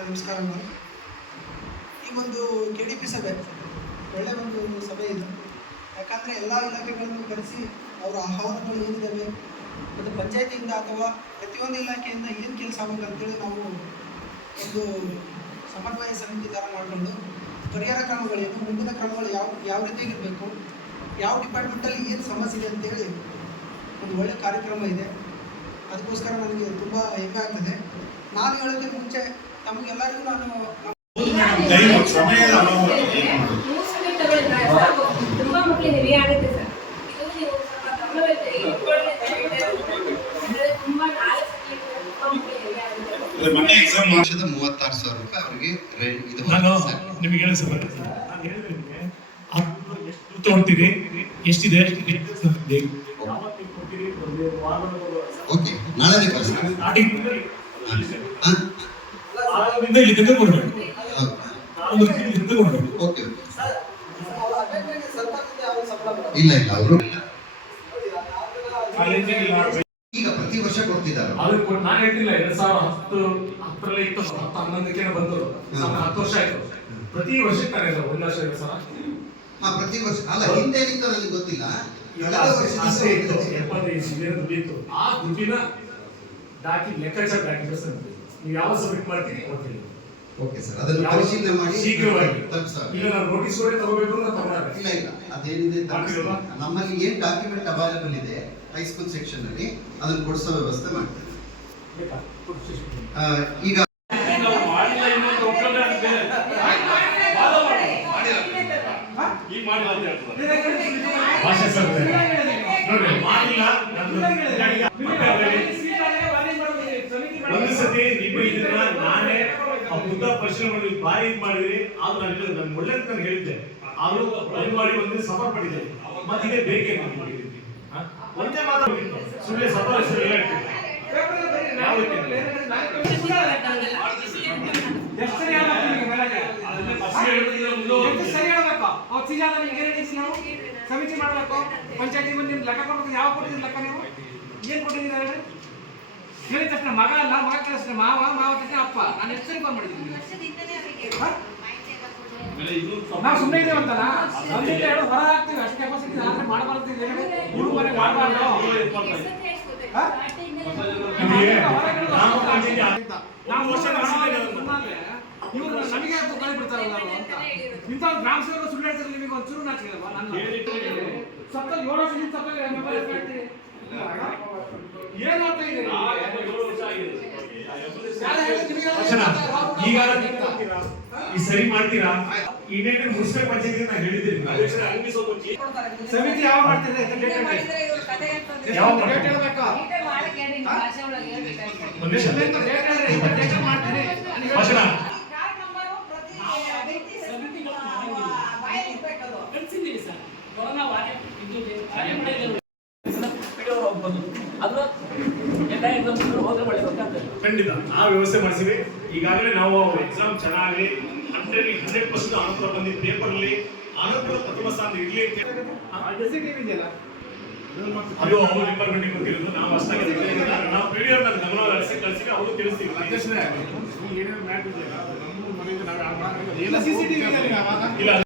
ನಮಸ್ಕಾರ. ಈ ಒಂದು KDP ಸಭೆ ಒಳ್ಳೆ ಒಂದು ಸಭೆ ಇದು. ಯಾಕಂದರೆ ಎಲ್ಲ ಇಲಾಖೆಗಳನ್ನು ಕರೆಸಿ ಅವರ ಆಹ್ವಾನಗಳು ಏನಿದ್ದಾವೆ ಮತ್ತು ಪಂಚಾಯತಿಯಿಂದ ಅಥವಾ ಪ್ರತಿಯೊಂದು ಇಲಾಖೆಯಿಂದ ಏನು ಕೆಲಸ ಆಗಬೇಕು ಅಂತೇಳಿ ನಾವು ಒಂದು ಸಮನ್ವಯ ಸಮಿತಿ ಥರ ಮಾಡಿಕೊಂಡು ಪರಿಹಾರ ಕ್ರಮಗಳೇನು, ಮುಂದಿನ ಕ್ರಮಗಳು ಯಾವ ರೀತಿಯಾಗಿರಬೇಕು, ಯಾವ ಡಿಪಾರ್ಟ್ಮೆಂಟಲ್ಲಿ ಏನು ಸಮಸ್ಯೆ ಇದೆ ಅಂತೇಳಿ ಒಂದು ಒಳ್ಳೆಯ ಕಾರ್ಯಕ್ರಮ ಇದೆ. ಅದಕ್ಕೋಸ್ಕರ ನನಗೆ ತುಂಬ ಹೆಮ್ಮೆ ಆಗ್ತದೆ. ನಾನು ಹೇಳೋದಕ್ಕೆ ಮುಂಚೆ ತಮಗೆಲ್ಲರಿಗೂ ನಾನು ವರ್ಷದ 36,000 ರೂಪಾಯಿ ಅವರಿಗೆ ಇದು. ನಿಮಗೆ ಹೇಳಿ ಸರ್, ತಗೊಳ್ತೀರಿ ಎಷ್ಟಿದೆ? ಓಕೆ, ನಾಳೆ ಇಲ್ಲಿ ತನಕ ಕೊಡಬೇಕು. ಓಕೆ, ಇಲ್ಲ ಇಲ್ಲ ಅವರು ಈಗ ಪ್ರತಿ ವರ್ಷ ಕೊಡ್ತಿದ್ದಾರೆ. ನಾನು ಹೇಳ್ತಿಲ್ಲ, 2010 ಇತ್ತು, 11ಕ್ಕೆ ಬಂದು 10 ವರ್ಷ ಆಯ್ತು. ಪ್ರತಿ ವರ್ಷಕ್ಕೆ ತಾನೇ 1 ಲಕ್ಷ ಇದೆ ಸರ್. ಪ್ರತಿ ವರ್ಷ ಅಲ್ಲ, ಹಿಂದೆ ಏನಿತ್ತು ನನಗೆ ಗೊತ್ತಿಲ್ಲ. ಆ ದುಡ್ಡಿನ ಲೆಕ್ಕಾಚಾರ ನೀವು ಯಾವ ಸಬ್ಮಿಟ್ ಮಾಡ್ತೀರಿ ಗೊತ್ತಿಲ್ಲ. ಓಕೆ ಸರ್, ಅದನ್ನು ಪರಿಶೀಲನೆ ಮಾಡಿ ಶೀಘ್ರವಾಗಿ ತಲುಪಿಸೋಣ. ಇಲ್ಲ ನಾವು ನೋಟಿಸ್ ಕೊಡಿ ತಗೋಬೇಕು ಅಂತ ತಗೊಂಡ್ರೆ ಇಲ್ಲ ಇಲ್ಲ, ಅದೇನಿದೆ ನಮ್ಮಲ್ಲಿ ಏನು ಡಾಕ್ಯುಮೆಂಟ್ ಅವೈಲೇಬಲ್ ಇದೆ ಹೈಸ್ಕೂಲ್ ಸೆಕ್ಷನ್ ಅಲ್ಲಿ ಅದನ್ನು ಕೊಡಿಸೋ ವ್ಯವಸ್ಥೆ ಮಾಡ್ತೀವಿ. ಈಗ ಒಂದು ಸತಿ ನಾನೇ ಬುದ್ಧ ಪರಿಶೀಲನೆ ಮಾಡಿ ಬಾರಿ ಮಾಡಿದ್ರಿ. ಆದ್ರೂ ನಾನು ಒಳ್ಳೆದು ನಾನು ಹೇಳಿದ್ದೆ, ಆದ್ರೂ ಮಾಡಿ ಒಂದು ಸಫರ್ ಪಡಿದೆ. ಮತ್ತೆ ಇದೇ ಬೇಕೇ ಒಂದೇ ಮಾತ್ರ ಸುಳ್ಳೆ ಸಫರ್ ಸಮಿತಿ ಮಾಡಬೇಕು. ಪಂಚಾಯತಿ ಬಂದು ಲೆಕ್ಕ ಕೊಡ್ಬೇಕು. ಯಾವ ಕೊಟ್ಟಿದ್ರು ಲೆಕ್ಕ ನೀವು ಏನು ಕೊಟ್ಟಿದ್ದೀರಾ ಹೇಳಿದ ತಕ್ಷಣ ಮಗ ಅಲ್ಲ, ಮಗ ತಕ್ಷಣ ಮಾವ ತಕ್ಷಣ ಅಪ್ಪ. ನಾನು ಎಷ್ಟು ಸರಿ ಫೋನ್ ಮಾಡಿದ್ದೀನಿ. ನಾವು ಸುಮ್ಮನೆ ಇದ್ದೇವೆ ಅಂತಲ್ಲ, ಹೇಳು ಹೊರ ಹಾಕ್ತೀವಿ ಅಷ್ಟೇ. ಕೆಪಾಸಿಟಿ ಆದ್ರೆ ಮಾಡಬಾರ್ದು, ಹುಡುಗ ಮನೆ ಮಾಡಬಾರ್ದು. ಇವರು ನಮಗೆ ಕೈ ಬಿಡ್ತಾರಲ್ಲ ಅಂತ ಇಂಥ ಗ್ರಾಮ ಸೇವಕರು ಸುಳ್ಳು ಹೇಳ್ತಾರೆ. ನಿಮಗೆ ಒಂಚೂರು ನಾಚಿಕೆಲ್ವಾ? ನಾನು ಸತ್ತ 7 ವರ್ಷದಿಂದ ಏನಾಗ್ತಾ ಇದೆ ಈಗ ಈ ಸರಿ ಮಾಡ್ತೀರಾ? ಇನ್ನೇನು ಮುನ್ಸಿಪಲ್ ಪಂಚಾಯತ್ ನಾ ಹೇಳಿದ್ದೀನಿ. ಸಮಿತಿ ಯಾವ ಮಾಡ್ತಿದೆ? ಯಾವ ಡೇಟ್ ಹೇಳ್ಬೇಕಾ? ಖಂಡಿತ ಆ ವ್ಯವಸ್ಥೆ ಮಾಡಿಸಿವಿ. ಈಗಾಗಲೇ ನಾವು ಎಕ್ಸಾಮ್ ಚೆನ್ನಾಗಿ 100% ಅನುಕೂಲ ಬಂದಿದ್ದು. ಪೇಪರ್ ಅಲ್ಲಿ ಅನುಕೂಲ ಪ್ರಥಮ ಸ್ಥಾನ ಇರ್ಲಿ ಅಂತ ಅದು ಅವರು ಡಿಪಾರ್ಟ್ಮೆಂಟ್ ಗೊತ್ತಿರೋದು. ನಾವು ಅಷ್ಟಾಗಿ ನಾವು ವಿಡಿಯೋ ಗಮನ ಹರಿಸಿ ಕಳಿಸಿ ಅವರು ತಿಳಿಸ್ತೀವಿ. ಇಲ್ಲ